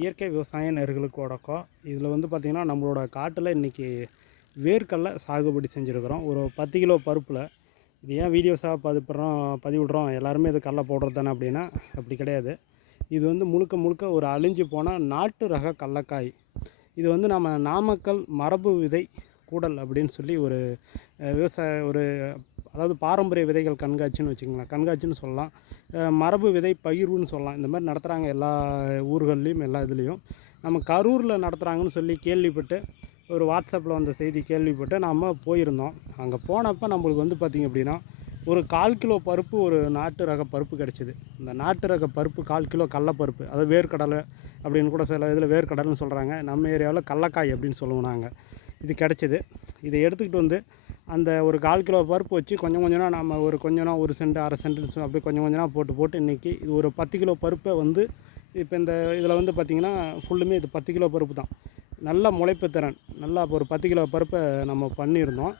இயற்கை விவசாய நேர்களுக்கு வணக்கம் இதில் வந்து பார்த்திங்கன்னா நம்மளோட காட்டில் இன்றைக்கி வேர்க்கடலை சாகுபடி செஞ்சுருக்கிறோம். ஒரு பத்து கிலோ பருப்பில். இது ஏன் வீடியோஸாக பதிப்படுறோம் பதிவிடுறோம்? எல்லாருமே இது கடலை போடுறது தானே அப்படின்னா அப்படி கிடையாது. இது வந்து முழுக்க முழுக்க ஒரு அழிஞ்சு போன நாட்டு ரக கடலக்காய். இது வந்து நம்ம நாமக்கல் மரபு விதை கூடல் அப்படின்னு சொல்லி ஒரு விவசாய ஒரு அதாவது பாரம்பரிய விதைகள் கண்காட்சின்னு வச்சுக்கோங்களேன். கண்காட்சின்னு சொல்லலாம். மரபு விதை பகிர்வுன்னு சொல்லலாம். இந்த மாதிரி நடத்துகிறாங்க எல்லா ஊர்கள்லேயும் எல்லா இதுலேயும். நம்ம கரூரில் நடத்துகிறாங்கன்னு சொல்லி கேள்விப்பட்டு ஒரு வாட்ஸ்அப்பில் வந்த செய்தி கேள்விப்பட்டு நாம் போயிருந்தோம். அங்கே போனப்போ நம்மளுக்கு வந்து பார்த்திங்க அப்படின்னா ஒரு கால் கிலோ பருப்பு ஒரு நாட்டு ரக பருப்பு கிடச்சிது. இந்த நாட்டு ரக பருப்பு கால் கிலோ கடலப்பருப்பு அதாவது வேர்க்கடலை அப்படின்னு கூட சில இதில் வேர்க்கடலைன்னு சொல்கிறாங்க நம்ம ஏரியாவில் கடலக்காய் அப்படின்னு சொல்லுவோம் நாங்கள் இது கிடச்சிது. இதை எடுத்துக்கிட்டு வந்து அந்த ஒரு கால் கிலோ பருப்பு வச்சு கொஞ்சம் கொஞ்சமாக நம்ம ஒரு கொஞ்சம்னா ஒரு சென்ட் அரை சென்ட் அப்படியே கொஞ்சம் கொஞ்சமாக போட்டு போட்டு இன்றைக்கி இது ஒரு பத்து கிலோ பருப்பை வந்து இப்போ இந்த இதில் வந்து பார்த்திங்கன்னா ஃபுல்லுமே இது பத்து கிலோ பருப்பு தான். நல்ல முளைப்பு திறன். நல்லா இப்போ ஒரு பத்து கிலோ பருப்பை நம்ம பண்ணியிருந்தோம்.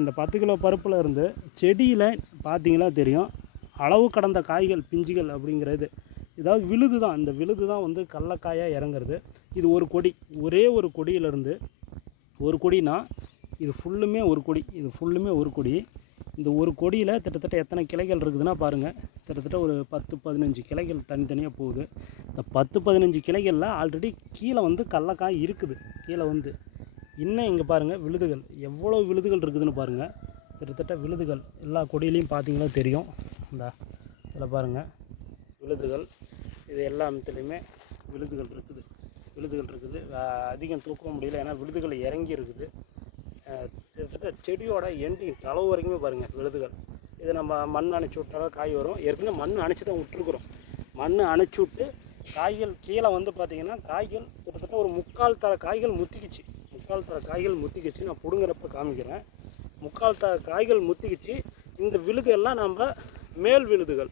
இந்த பத்து கிலோ பருப்பில் இருந்து செடியில் பார்த்திங்களா தெரியும்? அளவு கடந்த காய்கள் பிஞ்சுகள் அப்படிங்கிறது. இதாவது விழுது தான். இந்த விழுது தான் வந்து கடலக்காயாக இறங்குறது. இது ஒரு கொடி. ஒரே ஒரு கொடியிலேருந்து ஒரு கொடினா இது ஃபுல்லுமே ஒரு கொடி. இது ஃபுல்லுமே ஒரு கொடி. இந்த ஒரு கொடியில் கிட்டத்தட்ட எத்தனை கிளைகள் இருக்குதுன்னா பாருங்கள் கிட்டத்தட்ட ஒரு பத்து பதினஞ்சு கிளைகள் தனித்தனியாக போகுது. இந்த பத்து பதினஞ்சு கிளைகளில் ஆல்ரெடி கீழே வந்து கடலக்காய் இருக்குது. கீழே வந்து. இன்னும் இங்கே பாருங்கள் விழுதுகள். எவ்வளோ விழுதுகள் இருக்குதுன்னு பாருங்கள் கிட்டத்தட்ட விழுதுகள். எல்லா கொடியிலையும் பார்த்தீங்கன்னா தெரியும். இந்த இதில் பாருங்கள் விழுதுகள். இது எல்லாத்துலேயுமே விழுதுகள் இருக்குது. விழுதுகள் இருக்குது. அதிகம் தூக்க முடியல. ஏன்னா விழுதுகள் இறங்கி இருக்குது. கிட்டத்தட்ட செடியோட எண்டிங் தளவு வரைக்குமே பாருங்கள் விழுதுகள். இது நம்ம மண் அணைச்சி விட்டாலும் காய் வரும். ஏற்கனவே மண் அணைச்சி தான் விட்டுருக்குறோம். மண் அணைச்சி விட்டு காய்கள் கீழே வந்து பார்த்திங்கன்னா காய்கள் கிட்டத்தட்ட ஒரு முக்கால் தர காய்கள் முத்திக்கிச்சு. முக்கால் தர காய்கள் முத்திக்கிச்சு. நான் பிடுங்குறப்ப காமிக்கிறேன். முக்கால் தர காய்கள் முத்திக்கிச்சு. இந்த விழுது எல்லாம் நம்ம மேல் விழுதுகள்.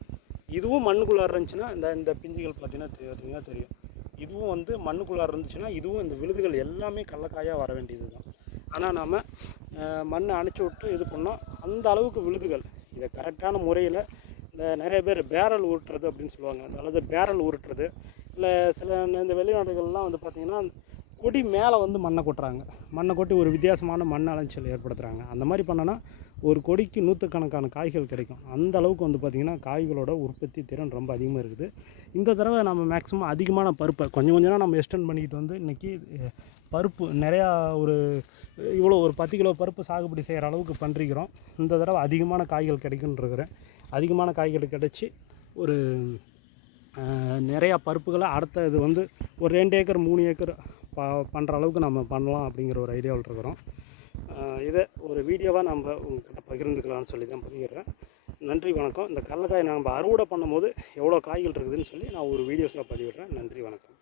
இதுவும் மண்ணுக்குள்ளார இருந்துச்சுன்னா இந்த இந்த பிஞ்சுகள் பார்த்தீங்கன்னா தெ- தெரியும். இதுவும் வந்து மண்ணுக்குள்ளார இருந்துச்சுன்னா இதுவும் இந்த விழுதுகள் எல்லாமே கடலக்காயாக வர வேண்டியது தான் ஆனால் நாம் மண்ணை அணைச்சி விட்டு இது பண்ணோம். அந்த அளவுக்கு விழுதுகள். இதை கரெக்டான முறையில் இந்த நிறைய பேர் பேரல் உருட்டுறது அப்படின்னு சொல்லுவாங்க. அல்லது பேரல் உருட்டுறது. இல்லை சில இந்த வெளிநாடுகள்லாம் வந்து பார்த்திங்கன்னா கொடி மேலே வந்து மண்ணை கொட்டுறாங்க. மண்ணை கொட்டி ஒரு வித்தியாசமான மண் அலைச்சல் ஏற்படுத்துகிறாங்க அந்த மாதிரி பண்ணோன்னா ஒரு கொடிக்கு நூற்றுக்கணக்கான காய்கள் கிடைக்கும். அந்த அளவுக்கு வந்து பார்த்திங்கன்னா காய்களோட உற்பத்தி திறன் ரொம்ப அதிகமாக இருக்குது. இந்த தடவை நம்ம மேக்ஸிமம் அதிகமான பருப்பை கொஞ்சம் கொஞ்சமாக நம்ம எக்ஸ்டெண்ட் பண்ணிக்கிட்டு வந்து இன்றைக்கி பருப்பு நிறையா ஒரு இவ்வளோ ஒரு பத்து கிலோ பருப்பு சாகுபடி செய்கிற அளவுக்கு பண்ணிருக்கிறோம் இந்த தடவை அதிகமான காய்கள் கிடைக்குன்ருக்கிறேன் அதிகமான காய்கள் கிடைச்சி ஒரு நிறையா பருப்புகளை அடுத்த இது வந்து ஒரு ரெண்டு ஏக்கர் மூணு ஏக்கர் ப பண்ணுற அளவுக்கு நம்ம பண்ணலாம் அப்படிங்கிற ஒரு ஐடியாவில் இருக்கிறோம். இதை ஒரு வீடியோவாக நம்ம உங்ககிட்ட பகிர்ந்துக்கலாம்னு சொல்லி தான் பகிர்றேன். நன்றி வணக்கம். இந்த கடலக்காய் நம்ம அறுவடை பண்ணும்போது எவ்வளோ காய்கள் இருக்குதுன்னு சொல்லி நான் ஒரு வீடியோஸாக பதிவிடுறேன். நன்றி வணக்கம்.